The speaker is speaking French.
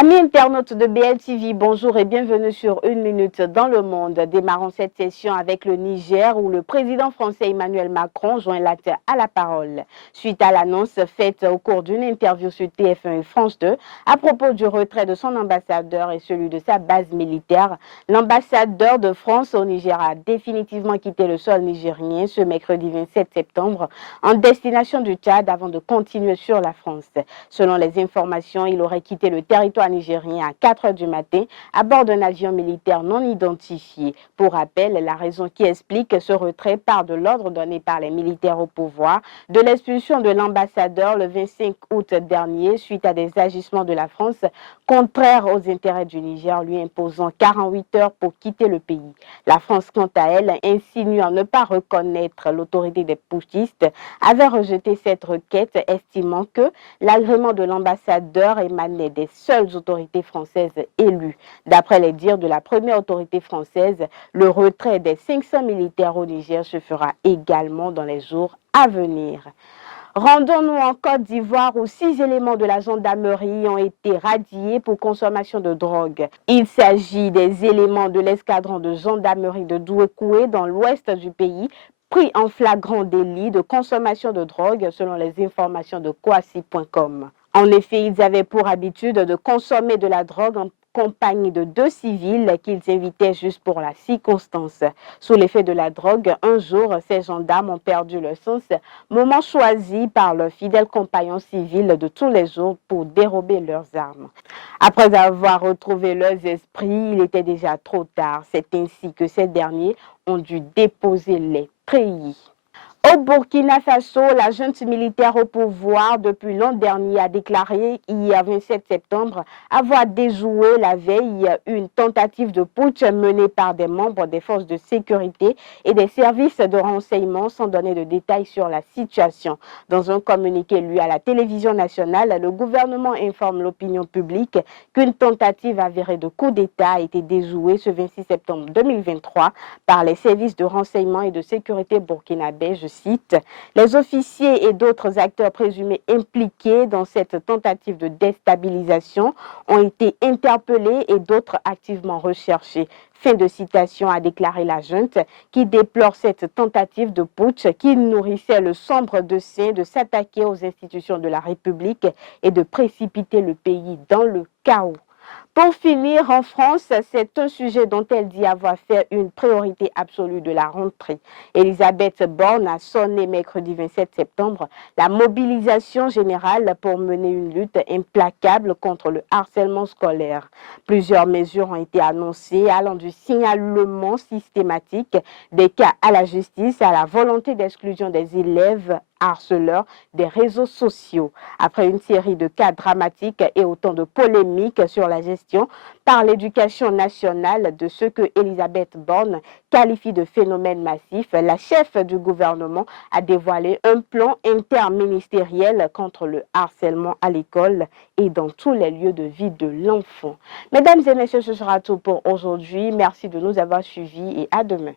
Amis internautes de BLTV, bonjour et bienvenue sur Une minute dans le monde. Démarrons cette session avec le Niger où le président français Emmanuel Macron joint la terre à la parole. Suite à l'annonce faite au cours d'une interview sur TF1 et France 2 à propos du retrait de son ambassadeur et celui de sa base militaire, l'ambassadeur de France au Niger a définitivement quitté le sol nigérien ce mercredi 27 septembre en destination du Tchad avant de continuer sur la France. Selon les informations, il aurait quitté le territoire nigérien à 4 heures du matin à bord d'un avion militaire non identifié. Pour rappel, la raison qui explique ce retrait part de l'ordre donné par les militaires au pouvoir de l'expulsion de l'ambassadeur le 25 août dernier suite à des agissements de la France contraires aux intérêts du Niger, lui imposant 48 heures pour quitter le pays. La France, quant à elle, insinuant ne pas reconnaître l'autorité des putschistes, avait rejeté cette requête, estimant que l'agrément de l'ambassadeur émanait des seules autorités françaises élues. D'après les dires de la première autorité française, le retrait des 500 militaires au Niger se fera également dans les jours à venir. Rendons-nous en Côte d'Ivoire où 6 éléments de la gendarmerie ont été radiés pour consommation de drogue. Il s'agit des éléments de l'escadron de gendarmerie de Douekoué dans l'ouest du pays, pris en flagrant délit de consommation de drogue selon les informations de Kouassi.com. En effet, ils avaient pour habitude de consommer de la drogue en compagnie de 2 civils qu'ils invitaient juste pour la circonstance. Sous l'effet de la drogue, un jour, ces gendarmes ont perdu leur sens, moment choisi par leurs fidèles compagnons civils de tous les jours pour dérober leurs armes. Après avoir retrouvé leurs esprits, il était déjà trop tard. C'est ainsi que ces derniers ont dû déposer les treillis. Au Burkina Faso, la junte militaire au pouvoir depuis l'an dernier a déclaré hier 27 septembre avoir déjoué la veille une tentative de putsch menée par des membres des forces de sécurité et des services de renseignement sans donner de détails sur la situation. Dans un communiqué lu à la télévision nationale, le gouvernement informe l'opinion publique qu'une tentative avérée de coup d'État a été déjouée ce 26 septembre 2023 par les services de renseignement et de sécurité burkinabés. Je cite, les officiers et d'autres acteurs présumés impliqués dans cette tentative de déstabilisation ont été interpellés et d'autres activement recherchés. Fin de citation, a déclaré la junte, qui déplore cette tentative de putsch qui nourrissait le sombre dessein de s'attaquer aux institutions de la République et de précipiter le pays dans le chaos. Pour finir, en France, c'est un sujet dont elle dit avoir fait une priorité absolue de la rentrée. Elisabeth Borne a sonné mercredi 27 septembre la mobilisation générale pour mener une lutte implacable contre le harcèlement scolaire. Plusieurs mesures ont été annoncées allant du signalement systématique des cas à la justice à la volonté d'exclusion des élèves harceleurs des réseaux sociaux. Après une série de cas dramatiques et autant de polémiques sur la gestion par l'éducation nationale de ce que Elisabeth Borne qualifie de phénomène massif, la chef du gouvernement a dévoilé un plan interministériel contre le harcèlement à l'école et dans tous les lieux de vie de l'enfant. Mesdames et messieurs, ce sera tout pour aujourd'hui. Merci de nous avoir suivis et à demain.